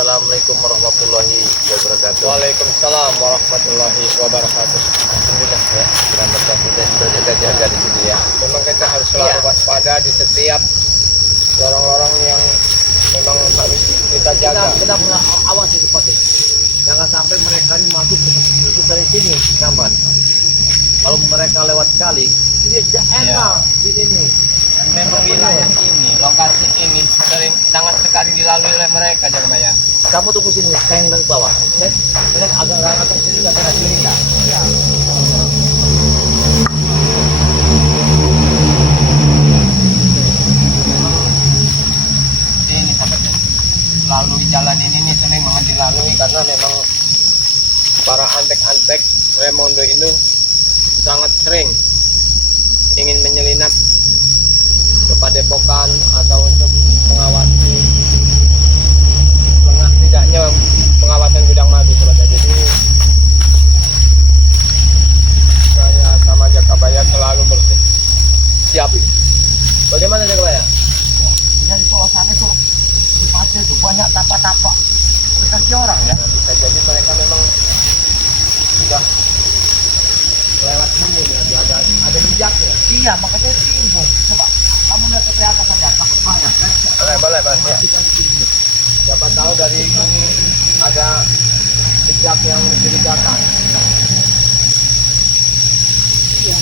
Assalamualaikum warahmatullahi wabarakatuh. Waalaikumsalam warahmatullahi wabarakatuh. Alhamdulillah ya, selamat kita berjaga-jaga di sini ya. Memang kita harus selalu waspada di setiap lorong-lorong yang memang harus kita jaga. Kita awasi seperti jangan sampai mereka ini masuk dari sini, nyaman. Kalau mereka lewat kali, ini enak di sini. Memang wilayah ini, lokasi ini sangat sekali dilalui oleh mereka, Jarmaya. Kamu tunggu sini, saya yang dari bawah. Saya agak sini nggak kena kiri nggak? Ya. Ini sahabatnya. Lalu jalan ini sering banget dilalui karena memang para antek-antek Remondo itu sangat sering ingin menyelinap ke Padepokan atau untuk mengawasi tidaknya pengawasan gudang madu sahabatnya. Jadi saya sama Jakabaya selalu bersiap. Bagaimana Jakabaya? Bisa di bawah sana tuh di pasir tuh banyak tapak-tapak kaki orang ya. Nah, bisa jadi mereka memang sudah lewat sini ya, ada jejaknya. Iya, makanya itu coba kamu lihat ke atas saja, takut banyak kan? Boleh ya. Siapa tahu dari ini ada jejak yang mencurigakan. Iya.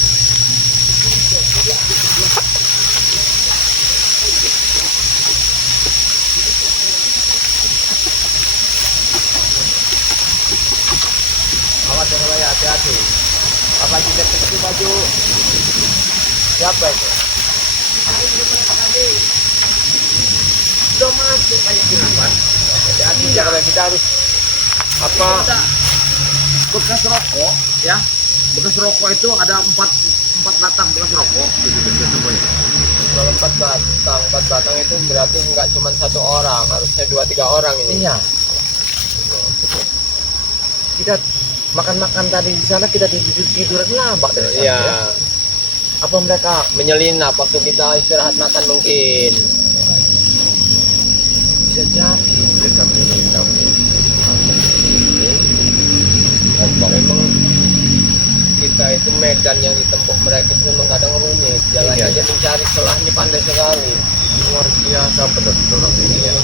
Awas ya, hati-hati. Apa kita pakai baju siapa itu? Sudah masuk kayak gimana? Hati-hati kalau kita harus apa? Bekas rokok ya. Bekas rokok itu ada empat batang bekas rokok gitu semuanya. Kalau empat batang itu berarti nggak cuma satu orang, harusnya 2-3 orang ini. Iya. Kita makan tadi di sana kita tidur labak dari sana. Iya. Ya. Apa mereka Menyelinap waktu kita istirahat makan mungkin. bisa jadi mereka menyelinap? Memang kita itu medan yang ditempuh mereka itu memang kadang rumit. Jalannya Iya. aja mencari celahnya pandai sekali. Luar biasa betul orang ini ya.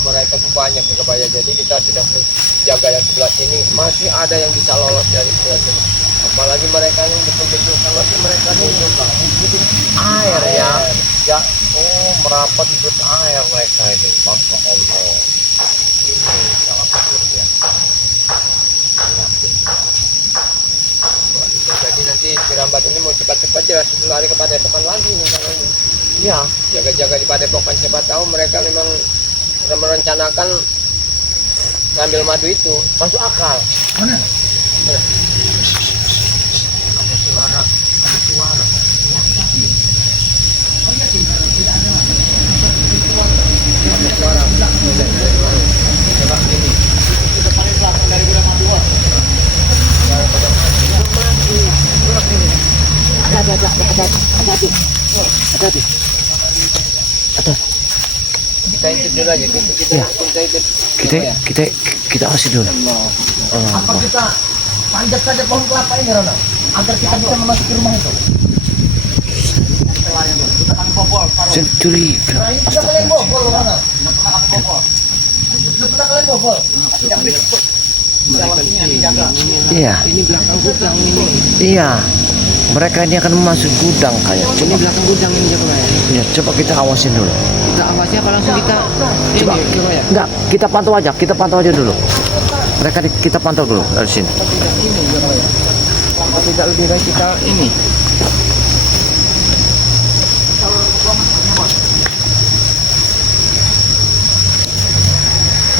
Mereka tuh banyak di kebaya, jadi kita sudah menjaga yang sebelah sini. Masih ada yang bisa lolos dari sebelah sini. Apalagi mereka yang betul-betul sangat mereka ini ikutin Air ya. Ya, oh merapat ikut air mereka ini. Masya Allah. Ini sangat luar biasa. Bisa jadi nanti Pirambat ini mau cepat-cepat jelas lari ke Padepokan lagi nih kalau ini. Iya. Jaga-jaga di Padepokan, siapa tahu mereka memang sudah merencanakan ngambil madu itu. Masuk akal. Mana? Mana? Ada suara. Ada suara. Coba ini. Kita paling belakang dari gudang madu. Ada. Kita intip dulu aja. Kita intip. Kita asih dulu. Apa kita panjat saja pohon kelapa ini, Ronald, agar kita bisa memasuki rumah itu? Kita kami bobol. Senturi. Nah, ini sudah kalian bobol, Ronald. Tidak pernah kami bobol. Sudah pernah kalian bobol. Tidak berikut. Iya. Ini belakang gudang ini. Iya. Mereka ini akan masuk gudang kayak. Ini belakang gudang ini coba ya. Ya, coba kita awasin dulu. Kita awasi apa langsung kita Coba. ini coba ya. Enggak, kita pantau aja dulu. Mereka kita pantau dulu dari sini. Ini coba ya. Apa tidak lebih baik kita ini?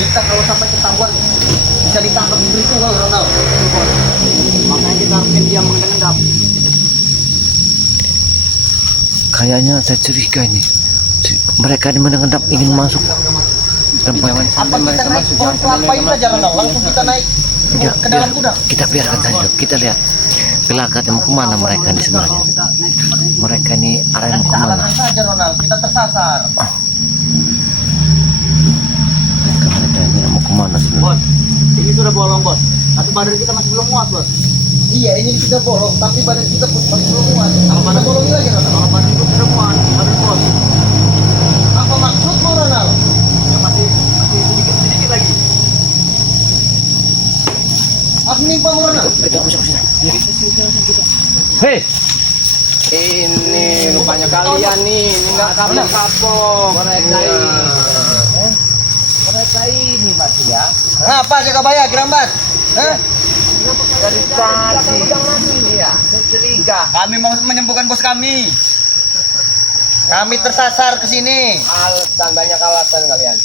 Kita kalau sampai ketahuan bisa ditangkap itu loh, Ronald. Makanya kita harus diam mengendap. Kayaknya saya curiga ini. Mereka ini mengendap ingin masuk tempat. Apa kita naik pohon kelapa itu aja, Ronald? Langsung kita naik Ya, ke dalam gudang. kita biarkan saja dulu. Kita lihat gelagatnya mau kemana mereka ini sebenarnya. Mereka ini arahnya mau Kita kemana. alahkan saja, Ronald. Kita tersasar. Mereka ini Ini sudah bolong bos. Tapi badan kita masih belum muat bos. Iya, ini sudah bolong, tapi badan kita pun masih belum muat. Kalau badan bolongin lagi, Ronald. Kalau badan itu sudah muat, badan bos. Apa maksudmu, Ronald? Ya masih sedikit lagi. Aku nimpamu, Ronald. Hei, Ini rupanya kalian nih, ini nggak kapok-kapok. Mereka Iya. ini. Mereka ini masih ya. Apa jaga bayar, Gerambat? Hah? Dari tadi. Iya. Curiga. Kami mau menyembuhkan bos kami. Kami tersasar ke sini. Alasan, banyak alasan kalian.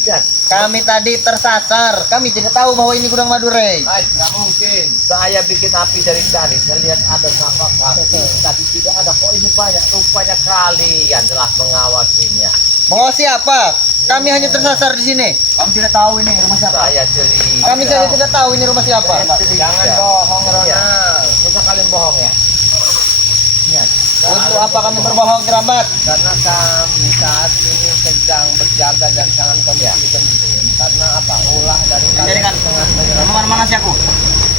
Kami tadi tersasar. Kami tidak tahu bahwa ini gudang Madurey. Nggak mungkin. Saya bikin api dari tadi. Saya lihat ada kapal api. Tapi tidak ada. Kok ini banyak? Rupanya kalian telah mengawasinya. Mengawasi apa? Kami hanya tersasar di sini. Kami tidak tahu ini rumah siapa. Saya curiga. Kami saja tidak tahu ini rumah siapa. Jangan bohong, Ronald. Masa kalian bohong ya? Ingat. Untuk apa kami berbohong, Gerambat? Karena kami saat ini sedang berjaga dan sangat kondisi genting. Karena apa? Ulah dari Jadi kan, sangat kamu menyerang. mana sih aku?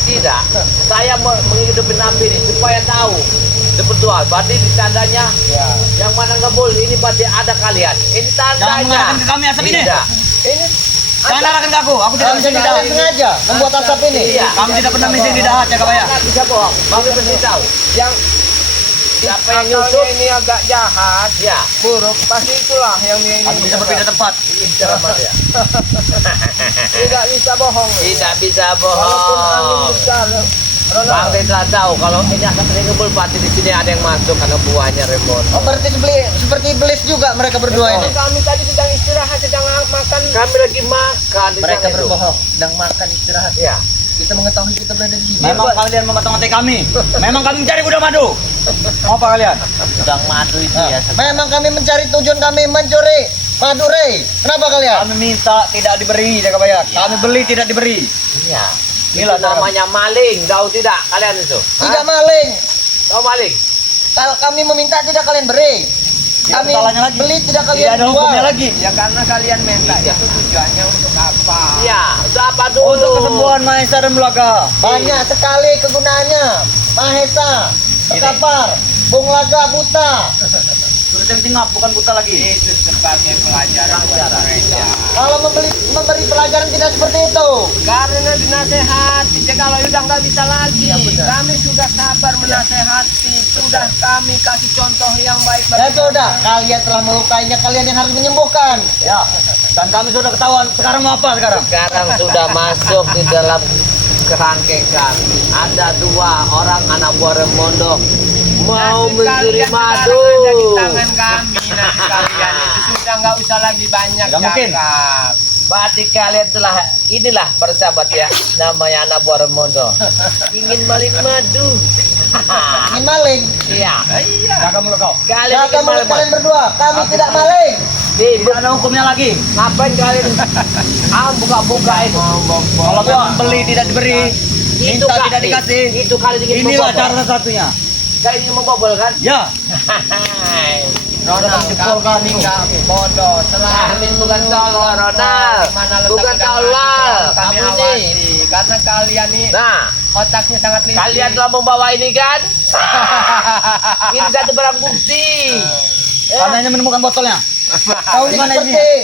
Tidak. Saya mau menghidupin api ini supaya tahu. Betul. Berarti di tandanya Ya. yang mana nggak boleh. Ini berarti ada kalian. Ini Jangan tandanya. mengarahkan ke kami asap ini. Tidak. Ini Jangan arahkan ke aku tidak Kami bisa di tidak dahat. sengaja membuat asap ini. Iya. Kami tidak pernah misi di dahat ya Kabaya. nggak bisa bohong. Bang pasti tahu. Yang Siapa yang akalnya nyusup? ini agak jahat, Ya. buruk, pasti itulah yang dia ini. Kami bisa berbeda tempat. Ini ceramah ya. Tidak bisa bohong. Tidak bisa Walaupun angin bohong. besar, Bang Ronald. Desa tahu kalau ini akan ngebul pasti di sini ada yang masuk karena buahnya remote. Oh, berarti seperti iblis juga mereka berdua ini. Kami tadi sedang istirahat, sedang makan. Kami lagi makan di Mereka sana itu. berbohong, sedang makan istirahat. Ya. Bisa mengetahui kita berada di sini. Memang kalian memata-matai kami. Memang kami mencari kuda madu. Mau apa kalian? Sedang madu itu Nah, ya. memang kami mencari tujuan kami mencuri Madurey. Kenapa kalian? Kami minta tidak diberi ya Kabaya. Kami beli tidak diberi. Iya. Inilah Itu namanya maling, tahu tidak kalian itu? Tidak maling. Tahu maling? Kalau kami meminta tidak kalian beri. Ya, Kami salahnya lagi. beli tidak Tidak kalian ada hukumnya jual. lagi. Ya karena kalian minta Iya. itu tujuannya untuk apa? Iya. Itu apa dulu? Untuk kesembuhan Mahesa dan Mulaga. Banyak sekali kegunaannya. Mahesa, terkapar, Bunglaga buta. Sudah yang tingap bukan buta lagi. Itu sebagai pelajaran buat mereka. Kalau memberi pelajaran tidak seperti itu. Karena dinasehati, kalau udah nggak bisa lagi. Kami sudah sabar menasehati, sudah kami kasih contoh yang baik. Ya sudah, kalian telah melukainya, kalian yang harus menyembuhkan. Ya. Dan kami sudah ketahuan. Sekarang mau apa sekarang? Sekarang sudah masuk di dalam kerangkeng kami. Ada 2 orang anak buah Remondo mau mencuri madu. Ada di tangan kami nanti kalian itu sudah nggak usah lagi banyak Nggak mungkin. cakap. Berarti kalian telah inilah bersahabat ya, namanya anak buah Remondo. Ingin maling madu. Ini maling. Iya. Iya. Jaga mulut kau. Kalian Jaga ingin mulut maling kalian madu. berdua. Kami tidak maling. Tidak ada hukumnya lagi. Ngapain kalian? Buka-buka itu. Kalau memang beli tidak diberi, minta Kak, tidak dikasih. Itu kalian ingin Inilah membobol. cara satunya. Kalian ingin membobol kan? Ya. Ronald, kami nggak bodoh, selalu Kami bukan tolol, Ronald. Mana letak Bukan kita tolol. kami Kamu nih. awasi. Karena kalian nih Nah, otaknya sangat licik. kalian telah membawa ini kan? Ini satu barang bukti. Kami hanya menemukan botolnya. Kau ini Gimana ini? seperti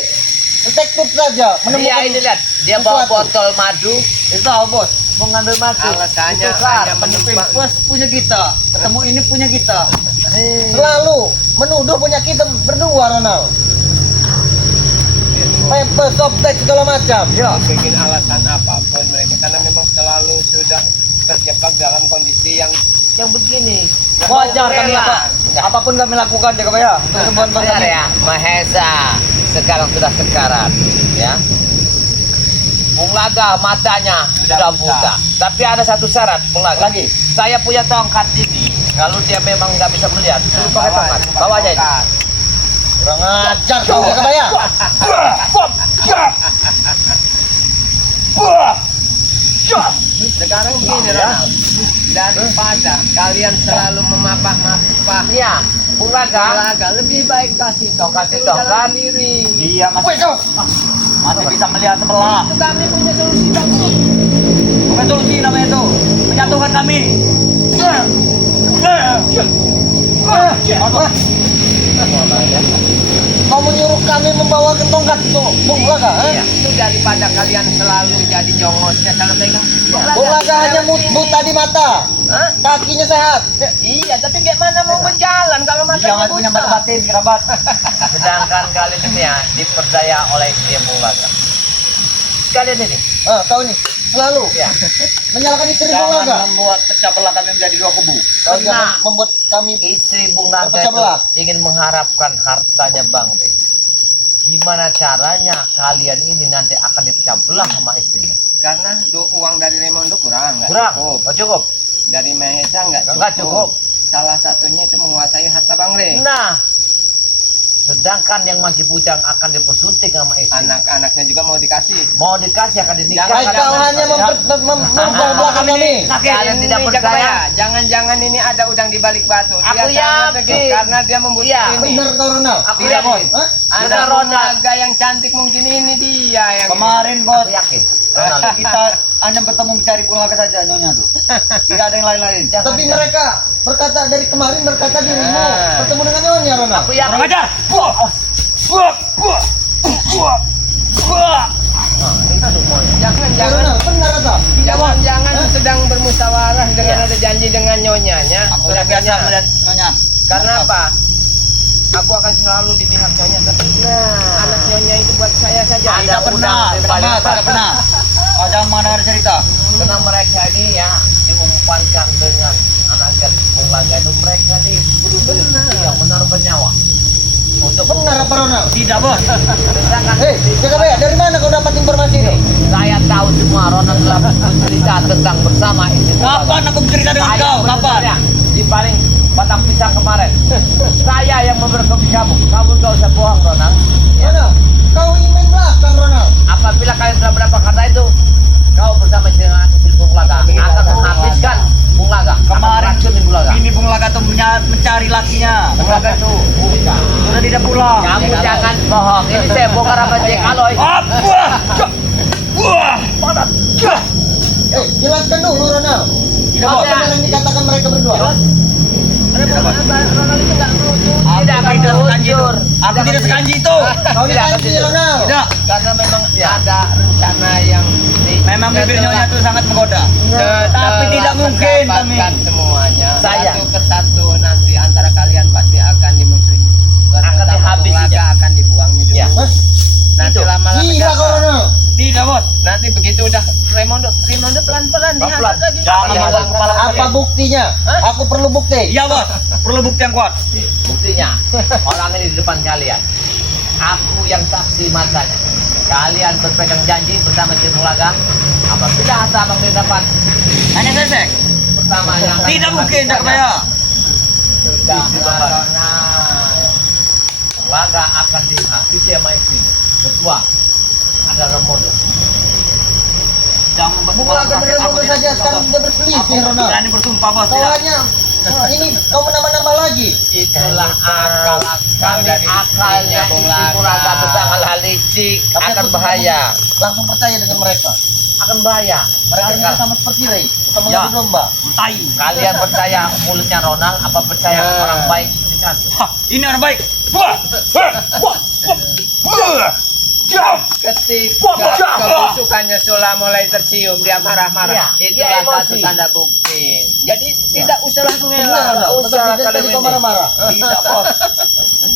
detektif saja. Dia Menemukan ini lihat, dia bawa sesuatu. botol madu, Itu tahu bos. mau ngambil madu. Alasannya Ditukar. hanya menyimpan. Plus punya kita. Ketemu ini punya kita. Selalu menuduh punya kita berdua, Ronald. Paper, softtek, segala macam. Ya. Bikin alasan apapun mereka karena memang selalu sudah terjebak dalam kondisi yang begini. Wajar kami Rela. apapun kami lakukan ya Kabaya. Untuk kesembuhan bangsa Dengar kami. ya, Mahesa sekarang sudah sekarat, ya. Bung Laga matanya sudah buta. Tapi ada satu syarat, Bung Laga. Lagi. Saya punya tongkat ini. Kalau dia memang nggak bisa melihat, suruh pakai tongkat. Bawa aja ini. Kurang ajar kau, Kabaya. Sekarang gini Ronald, daripada kalian selalu memapah-mapah Iya. Bung Laga, Laga lebih baik kasih toh jalan kan sendiri. Iya masih masih bisa melihat sebelah. Itu kami punya solusi bagus. Bukan solusi namanya itu. Menyatukan kami. Kau menyuruh kami membawa tongkat tuh, Bung Laga. Iya, itu daripada kalian selalu jadi jongosnya kalau pegang. Bung Laga hanya buta di mata, Hah? kakinya sehat. Iya, tapi gimana mau berjalan kalau matanya Jangan punya mata buta? batin kerabat. Sedangkan kalian ini ya diperdaya oleh dia Bung Laga. Kalian ini, Kau ini selalu ya, menyalahkan istri Bung Laga. Jangan membuat pecah belah kami menjadi dua kubu. Kau Benar. jangan membuat kami istri Bung Laga Terpecah belah. itu ingin mengharapkan hartanya Bang Rey. Gimana caranya kalian ini nanti akan dipecah belah sama istrinya? Karena uang dari Raimondo kurang, nggak Kurang, cukup. nggak cukup. Dari Mahesa nggak cukup. Nggak cukup. Salah satunya itu menguasai harta Bang Re. Nah, sedangkan yang masih bujang akan dipersunting sama istri. Anak-anaknya juga mau dikasih. Mau dikasih akan dinikah. Baik, kau hanya memperbolehkan kami. Kalian tidak Ini percaya? Jakabaya, jangan-jangan ini ada udang di balik batu. Dia Aku sangat yakin. tegas karena dia membutuhkan Iya. ini. Benar kau Ronald. Aku Tidak, yakin. Hah? Ada Sudah, Ronald. Laga yang cantik mungkin ini dia yang Kemarin bos, Aku yakin. Ronald. kita hanya bertemu mencari Bung Laga saja nyonya tuh. Tidak ada yang lain-lain. Jangan, Tapi jangan. mereka berkata dari kemarin berkata dirimu Ah. bertemu dengan nyonya Ronald. Aku yakin. Kurang ajar. Buah. Buah. Buah. Buah. Buah. Nah, itu semuanya. Jangan-jangan Ronald, benar atau? jangan-jangan sedang bermusyawarah dengan ada janji dengan nyonyanya. Aku udah biasa Saudaranya. melihat nyonya. Karena apa? Aku akan selalu di pihak nyonya, tapi anak nyonya itu buat saya saja. Ada Tidak pernah. udang di balik Tidak batu. pernah. Kau jangan mendengar cerita. Karena mereka ini ya diumpankan dengan anak Bung Laga itu mereka nih buru-buru yang menaruhkan nyawa untuk Benar apa Ronald? Tidak bos. sedangkan Jakabaya, dari mana kau dapat informasi ini? saya tahu semua Ronald telah bercerita tentang bersama istri Bung Laga. Kapan aku bercerita dengan Saya kau? Kapan? sebenarnya di paling batang pisang kemarin saya yang memberkati kamu gak usah bohong Ronald ya. Ronald, kau ingin main belakang Ronald. Apabila kalian sudah mendapat kata itu kau bersama istri Bung Laga akan menghabiskan Bung Laga akan Kemarin meracunin Bung Laga. ini Bung Laga tuh mencari lakinya. Bung Laga itu bukan. Sudah tidak pulang. Kamu jangan bohong. Ini saya bongkar apa Jack Aloy. Buah. Buah. Buah. Jelaskan dulu Ronald. Tidak Apa bos. benar yang dikatakan mereka berdua? Ronald itu nggak mau tuh. Aku Tidak akan tidak sekanji itu. mundur. Aku tidak sekanji itu. Kau Tidak akan dikanji mundur. Ronald. Tidak. Karena memang Ya. ada rencana yang Memang bibir nyonya itu sangat menggoda. setelah Tapi tidak mungkin kami. mendapatkan semuanya Saya. satu persatu nanti antara kalian pasti akan dimusuhi. Akan Terutama dihabisi, Bung Laga ya. akan dibuangnya dulu. Ya. Hah? Nanti Itu. lama-lama Gila kau Ronald. Tidak bos. nanti begitu udah Raimondo pelan-pelan Pelan-pelan. dihasut lagi. Jangan Iya, masuk kepala Apa buktinya? Aku perlu bukti. Iya bos. Perlu bukti yang kuat. Nih, buktinya orang ini di depan kalian. Aku yang saksi matanya. Kalian berpegang janji bersama istri Bung Laga. Apabila harta abang didapat Hanya sesek. pertama yang akan Tidak mungkin dihabiskan, Jakabaya. Sudah Ronald. Bung Laga akan dihabisi sama istrinya. Kedua ada Raimondo. Jangan Bung Laga benar benar saja sekarang sudah berselisih Ronald. Berani bersumpah bos. Kau Tidak. hanya ini kau menambah-nambah lagi. Itulah akal kami dari akalnya istrinya Bung istri Bung Laga Laga. bersama hal licik Tapi akan aku bahaya, Langsung percaya dengan mereka. akan bahaya. Mereka ini Sekarang, sama seperti Ray, sama Ya. mengadu domba. Tai. kalian percaya mulutnya Ronald apa percaya orang baik seperti kan? Hah, ini orang baik. Buah. Buah. Buah. Buah. Jam. Ketika kebusukannya sudah mulai tercium, dia marah-marah. Iya, Itulah dia satu emosi. tanda bukti. Jadi tidak usahlah Benar mengelak, Ronald. tidak usah Tetap dari kalian tadi kau ini. marah-marah. Tidak bos.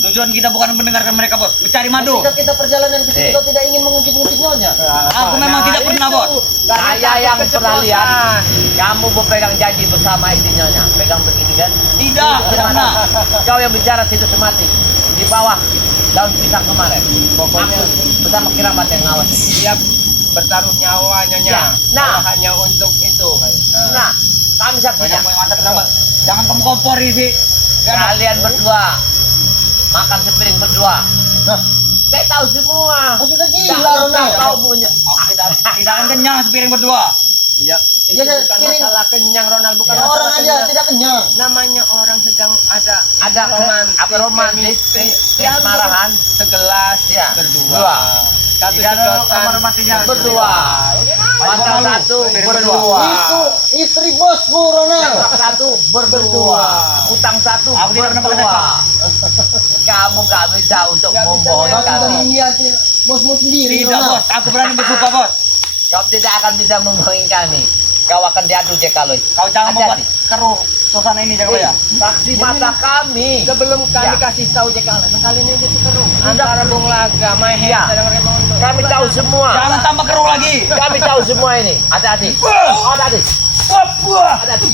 Tujuan kita bukan mendengarkan mereka bos. Mencari madu. Ketika kita perjalanan ke sini Eh. kau tidak ingin mengungkit-ungkit nyonya. Aku memang tidak pernah, Bos. Saya yang pernah lihat kamu berpegang janji bersama istrinya, pegang begini kan? Tidak, Itu tidak semati. pernah. Kau yang bicara situ semati di bawah daun pisang kemarin. Pokoknya bersama kiramat yang ngawat. Siap bertaruh nyawanya. Ya. Nah. Hanya untuk itu. Nah, kami Banyak saksinya. yang mantap nama. Jangan kamu kompori sih. Kalian berdua makan sepiring berdua. Nah, Saya tahu semua. kau sudah Tak gila usah Ronald. kau punya. Aku tidak akan kenyang sepiring berdua. Iya. Itu Dia bukan feeling- masalah kenyang, Ronald, bukan Ya, masalah orang aja kenyang. tidak kenyang. Namanya orang sedang ada romantis, apa romantis, ya marahan. segelas Ya, berdua. dua. Satu Tidak ada sedotan kamar romantisnya. berdua. Pasal satu berdua. Itu istri bosmu Ronald. Tembak satu berdua. Utang satu Aku tidak pernah pakai berdua. Kamu gak bisa untuk Nggak bisa, membohongi Kau sudah kami. menghiasi bosmu sendiri Tidak Ronald. bos, aku berani bersumpah bos. Kau tidak akan bisa membohongi kami. Kau akan diadu Jekaloy. Kau jangan membuat Hati-hati. keruh suasana ini jaga ya. Saksi mata kami. Sebelum kami Ya. kasih tahu Jack Allen, kali ini udah sekeruh antara Bung Laga, Maher, Ya. dan Raimondo. Kami tahu semua. Jangan tambah keruh lagi. Kami tahu semua ini. Hati-hati. Hati-hati. Hati-hati.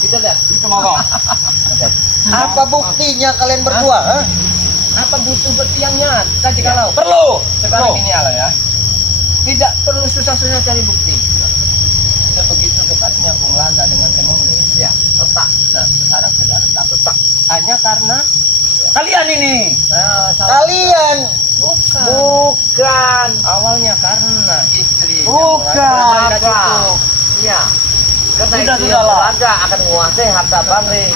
Kita lihat. Itu mau kau. Apa buktinya kalian berdua? Hah? Apa butuh bukti yang nyata Jack Allen? Perlu. Sekarang gini Allen ya, tidak perlu susah-susah cari bukti. Sudah begitu dekatnya Bung Laga dengan Raimondo. Ya, letak. Nah, sekarang sudah retak. Hanya karena Kalian ini. Kalian bukan. Bukan. Awalnya karena istri Bukan. tidak cukup. Iya. Karena Sudah, itu sudahlah. Laga akan menguasai harta Bang Rey.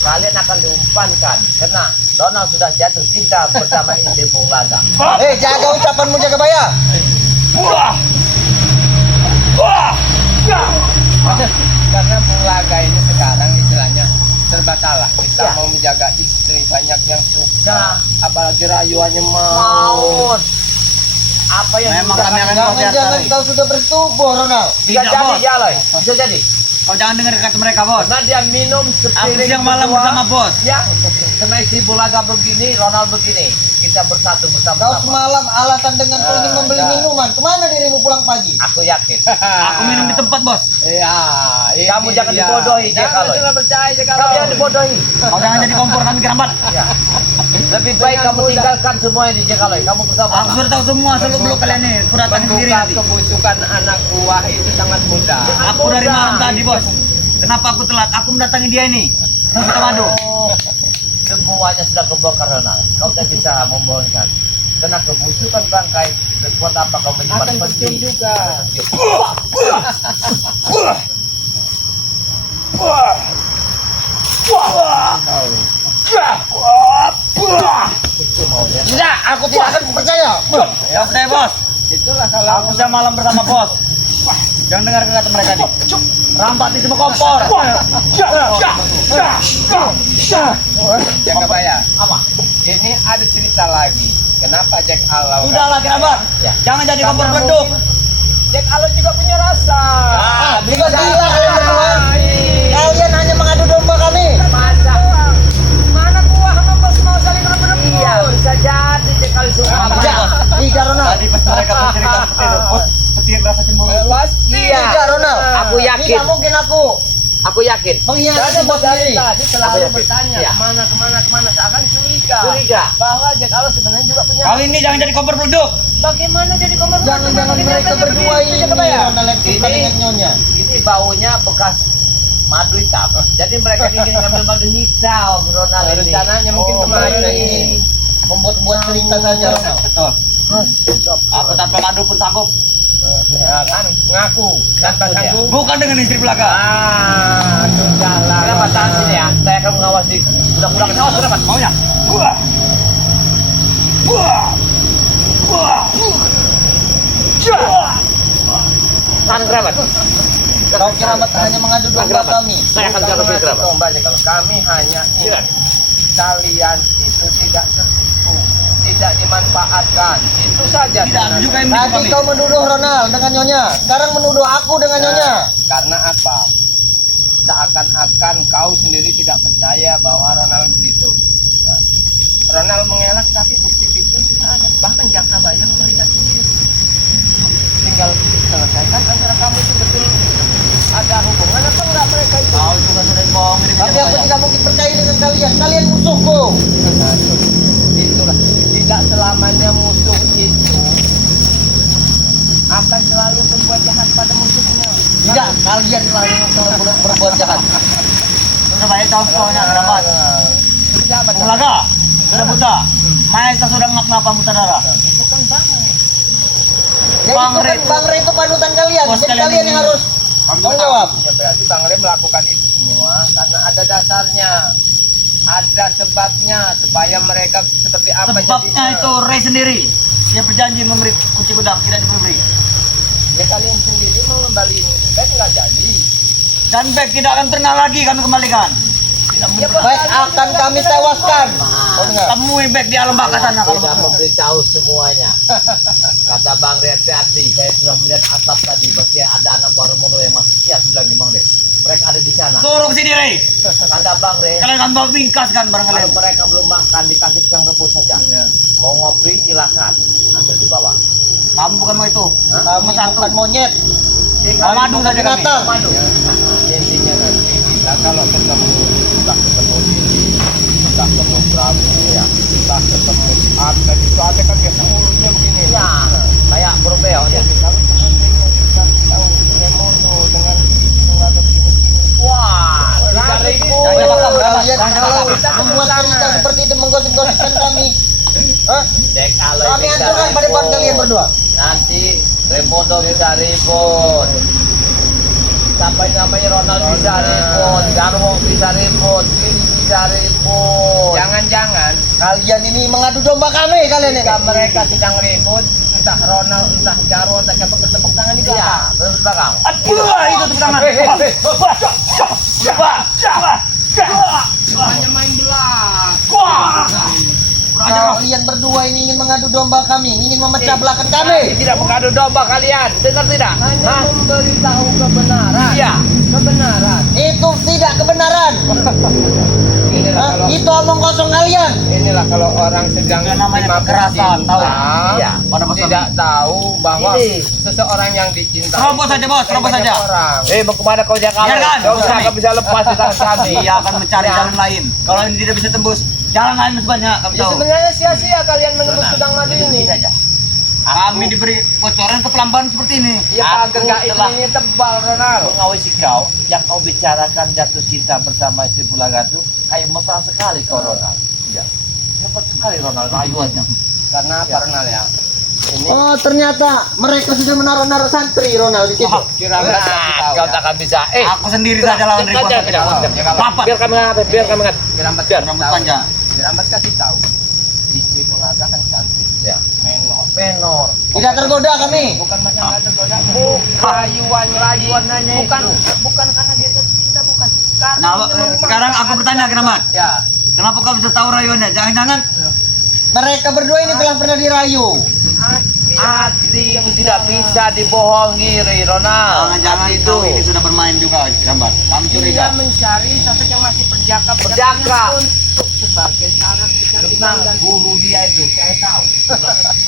Kalian akan diumpankan. Karena Ronald sudah jatuh cinta bersama istri Bung Laga. jaga ucapanmu jaga bayar. Wah. Wah. Karena Bung Laga ini sekarang istilahnya serba salah. Kita Ya. mau menjaga istri, banyak yang Ya. suka, apalagi rayuannya mau. Maut. Apa yang Memang sudah kami akan Jangan-jangan kami. kau sudah bertubuh Ronald. bisa Tidak, jadi Bos. Jalai. Bisa jadi. Kau jangan dengar kata mereka bos. Karena dia minum Aku sepiring siang malam berdua. bersama bos. Ya. Karena istri Bung Laga begini, Ronald begini. Kita bersatu Kau bersama-sama. semalam alasan dengan kau ingin membeli minuman. Kemana dirimu pulang pagi? Aku yakin. Aku minum di tempat bos. Iya. Kamu ini jangan dia. dibodohi, Jack Jangan Allen. jangan percaya Jack Kamu Allen. jangan dibodohi. Kau jangan jadi kompor kami kerambat. Ya. Lebih baik Dengan kamu mudah. tinggalkan semua ini Jekaloy. Kamu bersama. Aku sudah tahu semua seluk beluk kalian ini. Aku datang sendiri Membuka nanti. kebusukan anak buah itu sangat mudah. Aku dari malam tadi bos. Kenapa aku telat? Aku mendatangi dia ini. Kita madu. Oh, semuanya sudah kebongkar Ronald. Kau tidak bisa membohongkan. Karena kebusukan bangkai, buat apa kau menyimpan Akan tercium juga. Itu maunya. Tidak, aku tidak akan percaya. Ya percaya bos. Itulah kalau Aku sudah malam bersama bos. Jangan dengar kata mereka nih. Rambat di semua kompor. Jaga bayar. Apa? Ini ada cerita lagi. Kenapa Jack Allen? Udahlah kerabat. Ya. Jangan jadi Karena kompor beleduk. mungkin Jack Allen juga punya rasa. Bisa gila kalian berdua. Iya. Kalian hanya mengadu domba kami. Masa? Mana buah sama bos mau saling rebut-rebut? Iya, bisa jadi Jekaloy semua. Tidak, tidak Ronald. Tadi pas mereka bercerita seperti itu, bos seperti rasa cemburu. Pasti. Iya. Tidak Ronald. Aku yakin. Tidak mungkin aku Aku yakin. mengkhianati bos Dari sendiri. tadi Aku selalu yakin. bertanya Iya. kemana seakan curiga. Curiga. Bahwa Jack Allen sebenarnya juga punya. Kali ini jangan jadi kompor beleduk. Bagaimana jadi kompor? Jangan-jangan mereka berdua ini Ronald yang suka Ini- dengan nyonya. Ini baunya bekas madu hitam. Jadi mereka ingin ngambil madu hitam Ronald ini. Rencananya mungkin Oh, kemarin mereka ini. ini membuat-buat cerita saja Ronald. Betul. Aku tanpa madu pun sanggup. Ya kan, ngaku tanpa Ngaku dia. sanggup. Bukan dengan istri belaka. Sudahlah. Kenapa tahan sini ya? Saya akan mengawasi. Sudah awas kenapa? Maunya. Buah. Buah. Buah. Tahan kerabat. Kau kerabat hanya mengadu domba Kerabat. kami. Saya akan jaga Bukan kerabat. domba aja kalau kami hanya Iya. ingin kalian itu tidak tertipu, tidak dimanfaatkan. Itu saja. Tidak ada juga yang Tadi menipu kau kami. menuduh Ronald dengan nyonya. Sekarang menuduh aku dengan nyonya. Karena apa? Seakan-akan kau sendiri tidak percaya bahwa Ronald begitu. Nah, Ronald mengelak tapi bukti itu tidak ada. Bahkan Jaka Bayang melihat sendiri. Tinggal selesaikan antara kamu itu betul ada hubungan apa enggak mereka itu. Kau juga sudah bohong ini Tapi aku tidak mungkin percaya dengan kalian. Kalian musuhku. Nah, itulah tidak selamanya musuh itu akan selalu berbuat jahat pada musuhnya. Tidak, kalian lah yang selalu berbuat jahat. Sudah baik contohnya kerabat. Siapa? Bulaga. Sudah buta. Maesa sudah ngapa muta darah. Itu kan bangun. Jadi Bang itu kan Rey. Bang Rey itu panutan kalian. Bos Jadi kalian kalian ini. yang harus Tanggung jawab. Ya berarti Bang Rey melakukan itu semua karena ada dasarnya. Ada sebabnya supaya mereka seperti apa Sebabnya itu Ray sendiri. Dia berjanji memberi kunci gudang, tidak diberi. Ya kalian sendiri mau ngembaliin bag nggak jadi. Dan bag tidak akan pernah lagi kami kembalikan. Ya, Baik akan kami tewaskan. Kau dengar? Temui bag di alam baka sana kalau Kita betul. memberitahu semuanya. Kata Bang Rey, hati-hati. Saya sudah melihat atap tadi. Pasti ada anak baru mono yang masuk. Iya, sudah bilang Bang Rey. Mereka ada di sana. Suruh ke sini Ray. Kata Bang Rey, Kalian akan bawa bingkas kan barang kalau kalian. mereka belum makan dikasih pisang rebus saja. Mau ngopi silakan. Ambil di bawah. Kamu bukan mau itu. Kami bukan monyet. Mau madu saja kami. Binatang. Madu. intinya nanti kita kalau ketemu entah ketemu entah ketemu Prabu ya entah ketemu ada di ada kan biasa mulutnya begini Ya, kayak Borneo ya. kalau seandainya kita tahu Remondo dengan ada begini-begini Wah, bisa ribut. Kalian kalau membuat cerita seperti itu menggosip-gosipkan kami. Hah? Dek, kalau Kami bisa hancurkan pada depan ribut. kalian berdua. Nanti Remondo bisa ribut. Sampai namanya Ronald bisa ribut, Jarwo bisa ribut, ini bisa ribut. jangan-jangan Kalian ini mengadu domba kami kalian ini. ketika mereka sedang ribut entah Ronald entah Jarwo entah siapa bertepuk tangan di belakang. Iya, terus belakang. Wah, itu tepuk tangan. Hanya main belas. Kalian berdua ini ingin mengadu domba kami, ingin memecah belah kami. Tidak mengadu domba kalian, dengar tidak? Hanya memberitahu kebenaran. Iya. Kebenaran. Itu tidak kebenaran. Inilah Hah? kalau Itu omong kosong kalian. inilah kalau orang sedang Itu namanya dimabuk kekerasan, cinta, tahu? Iya. Pada masa tidak tahu bahwa Ini. seseorang yang dicintai Serobot saja, Bos, serobot banyak saja. orang. Mau kemana kau jangan? Biarkan, Kau bos kami. nggak bisa lepas di tangan kami. Dia akan mencari Ya. jalan lain. Kalau ini tidak bisa tembus, jalan lain masih banyak. Kami Ya, tahu. sebenarnya sia-sia kalian menembus pedang madu ini. Kami diberi bocoran kepelambanan seperti ini. Ya Aku pagar telah- ini tebal Ronald. Mengawasi kau, yang kau bicarakan jatuh cinta bersama istri Bulaga itu kayak mesra sekali kau Ronald. Iya. Hebat sekali Ronald rayuannya. Karena apa Ronald ya? Ini Oh, ternyata mereka sudah menaruh-naruh santri Ronald di situ. kira-kira Kau tak akan bisa. Aku sendiri saja lawan Jangan, ribuan. jangan. Papat. Biar kami ngangkat, biar kami ngangkat. Kirambat Rambut panjang. Kirambat kasih tahu. Istri Bulaga kan cantik. Ya. Menor. Menor. Tidak tergoda kami. Bukan macam nggak tergoda. Rayuannya bukan karena dia jatuh cinta bukan. Karena Nah, memang sekarang aku bertanya Keramat. Ya. Kenapa kau bisa tahu rayuannya? Jangan-jangan Mereka berdua ini telah pernah dirayu. Hati itu tidak bisa dibohongi, Ronald. jangan-jangan Hati kau ini sudah bermain juga Keramat. Kami Dia curiga. mencari sosok yang masih perjaka Perjaka. untuk sebagai syarat kecantikan Tentang dan guru dia itu, saya tahu.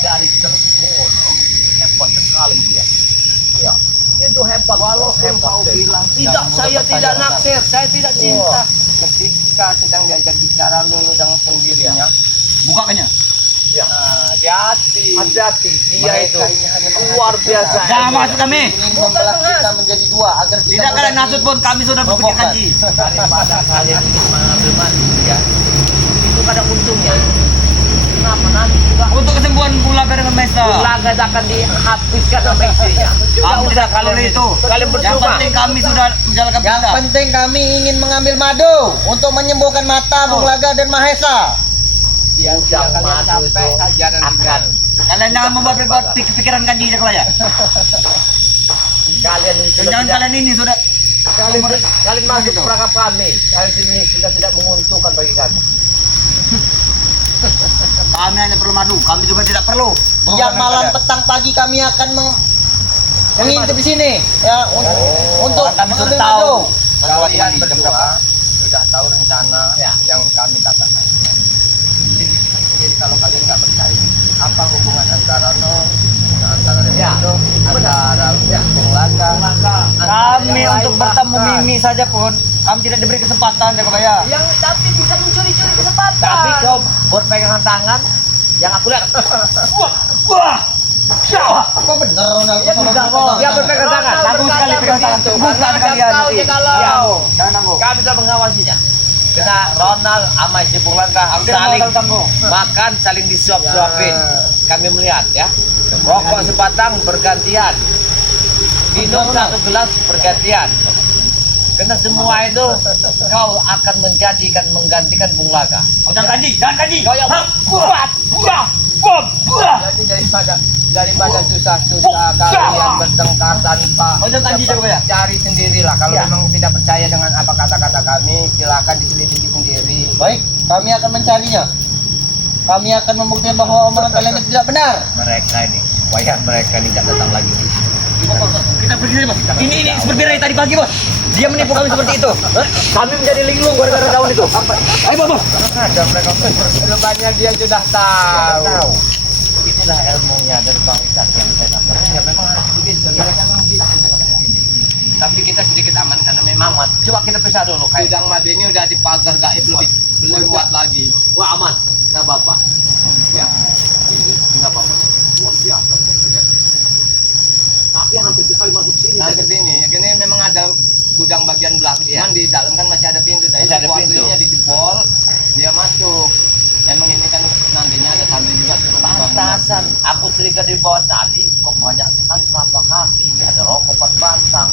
Dari Cirebon. Hebat sekali dia. Ya. Itu hebat. walaupun kau deh. bilang tidak saya tidak naksir saya tidak cinta ketika sedang diajak bicara lulu dengan sendirinya Bukakannya. Ya. nah, hati-hati Hati-hati, dia itu Mereka ini hanya luar biasa. Jangan masuk kami. Ingin membelah kita menjadi dua agar kita Tidak kalian nasut pun kami sudah berpikir Robohkan. kaji. Daripada kalian ini mengambil mandi ya. Itu kadang untungnya. Kenapa nanti juga Untuk kesembuhan Bulaga dengan Mesa. Bulaga akan dihabiskan sama istrinya. Kamu tidak perlu itu. Kalian Yang berdua. penting kami sudah menjalankan Yang perintah. penting kami ingin mengambil madu untuk menyembuhkan mata Bung Laga dan Mahesa. dia Udang kalian madu capek itu saja nanti akan Kalian jangan membuat pikiran kaji saja ya. kalian ini sudah Jangan tidak kalian ini sudah kalian masuk Gitu. perangkap kami. Kalian ini sudah tidak menguntungkan bagi kami. kami hanya perlu madu. Kami juga tidak perlu. Siang malam petang pagi kami akan mengintip di sini ya untuk Kami sudah mengambil tahu. madu. kalian berdua sudah tahu rencana Ya. yang kami katakan jadi kalau kalian nggak percaya apa hubungan antara antara Ya. Remondo antara Bung Laga antara Kami yang untuk lain bertemu bahkan. Mimi saja pun kami tidak diberi kesempatan ya Kebaya. yang tapi bisa mencuri-curi kesempatan Tapi kau berpegangan tangan yang aku lihat. Wah. Apa benar Ronald? Ya, Sama tidak, berpegang Dia tangan? berpegang tangan. Bagus sekali pegang tangan. begitu, Bukan karena kalian kau nanti. kalau Ya. Jangan nanggung. Kami telah mengawasinya. Kita Ronald sama si Bung Laga Aku tidak mau saling tanggung. makan, saling disuap-suapin. Ya. Kami melihat ya. Rokok sebatang bergantian. minum satu gelas bergantian. Karena semua itu kau akan menggantikan Bung Laga. Jangan kanji, jangan kanji. Kau yang Jadi daripada susah-susah kalian bertengkar tanpa cari sendirilah. Kalau Ya. memang tidak percaya dengan apa kata-kata kami, silakan diselidiki sendiri. Baik, kami akan mencarinya. Kami akan membuktikan bahwa omongan kalian itu tidak benar. mereka ini supaya mereka ini tidak datang lagi. Kita berdiri, Bos. Ini seperti dari tadi pagi, Bos. Dia menipu kami seperti itu. Kami menjadi linglung gara-gara daun itu. Ayo, Bos. Ada mereka rupanya dia sudah tahu. Itulah ilmunya dari Bang Icat yang saya sampaikan. Ya memang harus begitu. Mereka memang gitu. Tapi kita sedikit aman karena memang Aman. Coba kita pisah dulu kayak. gudang madu ini udah dipagar gaib lebih kuat lagi. Wah aman, nggak apa-apa. Ya, nggak apa-apa. Luar biasa. Tapi hampir sekali masuk sini. Nah, ke sini, ya kini memang ada gudang bagian belakang, Iya. cuman di dalam kan masih ada pintu. Tadi Masih ada pintu. pintunya dijebol, dia masuk. Emang ini kan nantinya ada santri juga suruh bangun. Pantasan, aku curiga di bawah tadi kok banyak sekali telapak kaki, ada rokok 4 batang.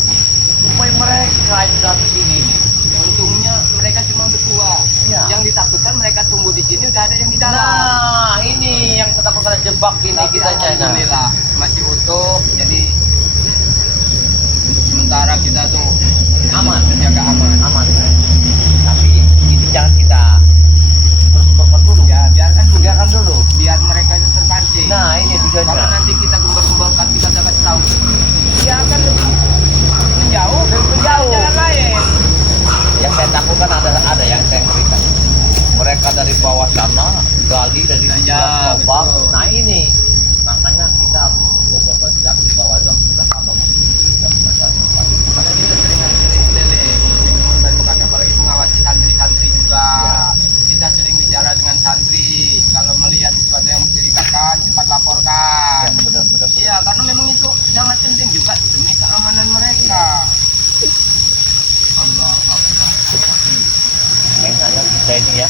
Supaya mereka yang dari sini nih. Untungnya mereka cuma berdua. Iya. Yang ditakutkan mereka tunggu di sini udah ada yang di dalam. Nah, ini yang ketakutan jebak ini Tapi kita China. alhamdulillah masih utuh. Jadi untuk sementara kita tuh Aman. terjaga aman. Aman. Tapi ini jangan kita berkorban dulu. Ya biarkan dulu. Biarkan dulu. Biar mereka itu terpancing. Nah, ini tujuannya. Kalau nanti kita gembar-gemborkan kita kasih tahu, dia akan lebih menjauh, jalan lain. Yang saya takutkan ada yang saya berikan. Mereka dari bawah sana gali dari Ya, lubang. betul. Nah ini makanya kita beberapa jam di bawah itu sudah kamu. Karena kita sering keliling, bukan apalagi mengawasi santri-santri juga. Ya. Kita sering bicara dengan santri. Kalau melihat sesuatu yang mencurigakan, cepat laporkan. Benar-benar. Iya, karena memang itu sangat penting juga demi keamanan mereka. Allah Akbar. Kayaknya kita ini ya,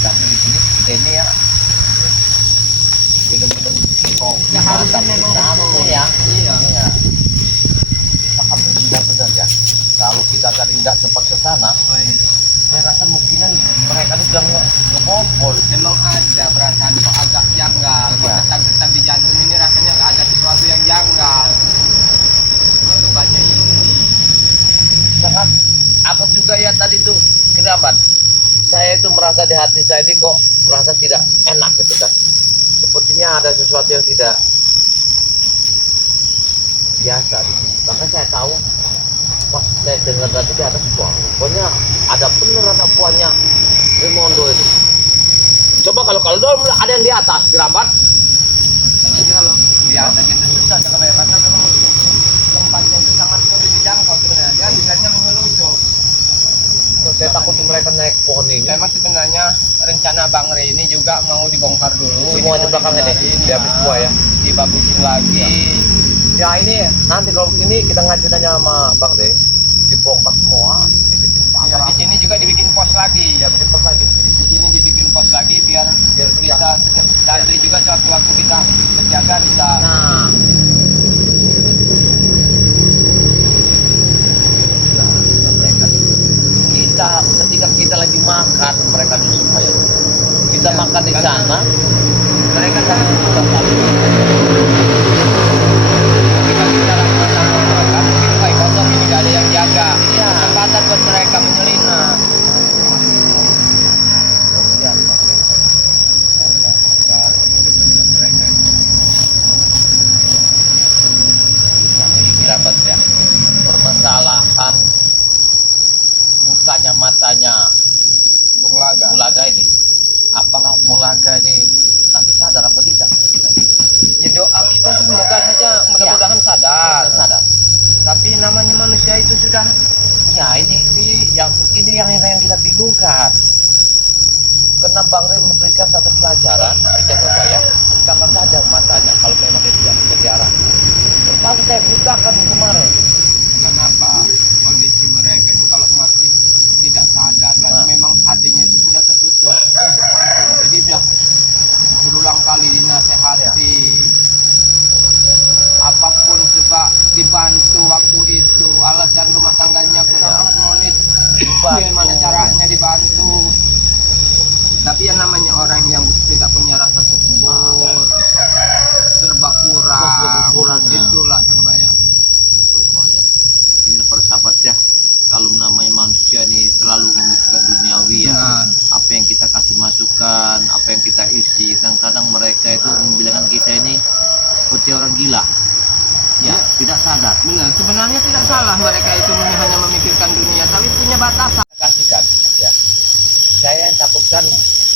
sampai di sini kita ini ya minum-minum kopi. Ya, harusnya makan memang satu betul. ya. Iya. Ya. Alhamdulillah benar ya. Kalau kita tadi tidak sempat ke sana, Oh, iya. saya rasa mungkinan mereka sudah ngebobol. Memang ada perasaan kok agak janggal. Kok Ya. detak-detak di jantung ini rasanya ada sesuatu yang janggal. Rupanya ini. Sangat aku juga ya tadi tuh kerabat. Saya itu merasa di hati saya ini kok merasa tidak enak gitu kan. Sepertinya ada sesuatu yang tidak biasa. Bahkan saya tahu pas saya dengar tadi di atas buah. Pokoknya ada bener anak buahnya Rimondo itu. Coba kalau dulu ada yang di atas kerabat. Tapi kalau di atas itu susah karena memang tempatnya itu sangat sulit dijangkau sebenarnya. Dia biasanya menyelusup. Saya takut mereka naik pohon ini. Memang sebenarnya rencana Bang Rey ini juga mau dibongkar dulu. Semua di Ini mau belakang ini, dibenerin, di habis buah ya. Dibagusin lagi. Ya ini nanti kalau ini kita ngajuin aja sama Bang Deh, dibongkar semua, dibikin Ya, pagar. di sini juga dibikin pos lagi. Ya bikin pos lagi. Di sini dibikin pos lagi biar bisa santri juga sewaktu-waktu kita terjaga bisa. Nah, kita ketika kita lagi makan mereka nyusup aja. Kita Ya, makan di karena sana, mereka kita kan sudah paling. ketika kita lagi sama mereka mungkin baik kosong ini gak ada yang jaga. Iya. Kesempatan buat mereka menyelinap. Luar biasa. Nah, ini kirabat ya. Permasalahan mukanya matanya Bung Laga. Mulaga ini. Apakah Mulaga ini nanti sadar apa tidak? Ya doa kita semoga saja mudah-mudahan sadar. Sadar. Tapi namanya manusia itu sudah Ya ini yang kita bingungkan. Karena Bang Rey memberikan satu pelajaran kita kebayang, bukakan saja matanya kalau memang dia tidak bisa diarah. Terpaksa saya bukakan kemarin. kenapa kondisi mereka itu kalau masih tidak sadar berarti Nah. memang hatinya itu sudah tertutup. Jadi sudah berulang kali dinasehati. Apapun sebab dibantu waktu itu, alasan rumah tangganya kurang harmonis, Dibantu. gimana caranya dibantu. Tapi yang namanya orang yang tidak punya rasa syukur, serba kurang, ya. itulah Cakabaya. Untuk ya. Ini persahabat ya. Kalau namanya manusia nih terlalu memikirkan duniawi ya. Nah. Apa yang kita kasih masukan, apa yang kita isi. Kadang-kadang mereka itu membilangkan kita ini seperti orang gila. Ya, tidak sadar. Benar, sebenarnya tidak salah mereka itu hanya memikirkan dunia, tapi punya batasan. Kasihkan ya. Saya yang takutkan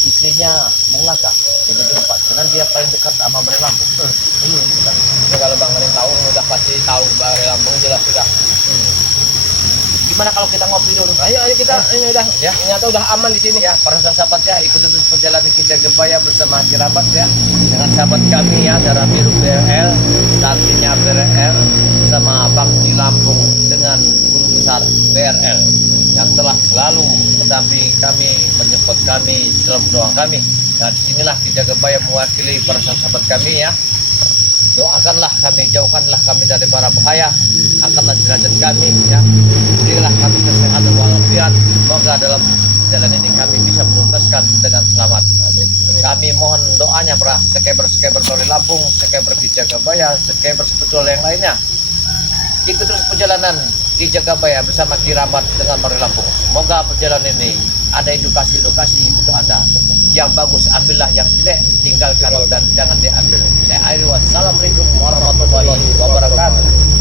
istrinya Bung Laka itu Pak, karena dia paling dekat sama Bare Lampung. Ini bukan. Ya, kalau Bang Rin tahu udah pasti tahu Bare Lampung jelas sudah. Gimana kalau kita ngopi dulu? Ayo kita ini udah Ya. ternyata udah aman di sini. Ya, para sahabat ya, ikuti terus perjalanan kita Gebaya bersama Haji Rabat ya, dengan sahabat kami ya, Darah Biru BRL, Tantinya BRL, bersama Bakti Lampung dengan Guru Besar BRL yang telah selalu mendampingi kami, menyebut kami dalam doa kami. Nah, disinilah kita Gebaya mewakili para sahabat kami ya. Doakanlah kami, jauhkanlah kami dari bara bahaya, angkatlah derajat kami ya, berilah kami kesehatan walafiat, semoga dalam jalan ini kami bisa menuntaskan dengan selamat. Kami mohon doanya para subscriber Bare Lampung, subscriber di Jagabaya, subscriber sebetulnya yang lainnya. Ikut terus perjalanan di Jagabaya bersama Kirabat dengan Bare Lampung. Semoga perjalanan ini ada edukasi-edukasi untuk Anda. Yang bagus ambillah, yang tidak tinggalkan dan jangan diambil. Saya akhiri, wassalamualaikum warahmatullahi wabarakatuh.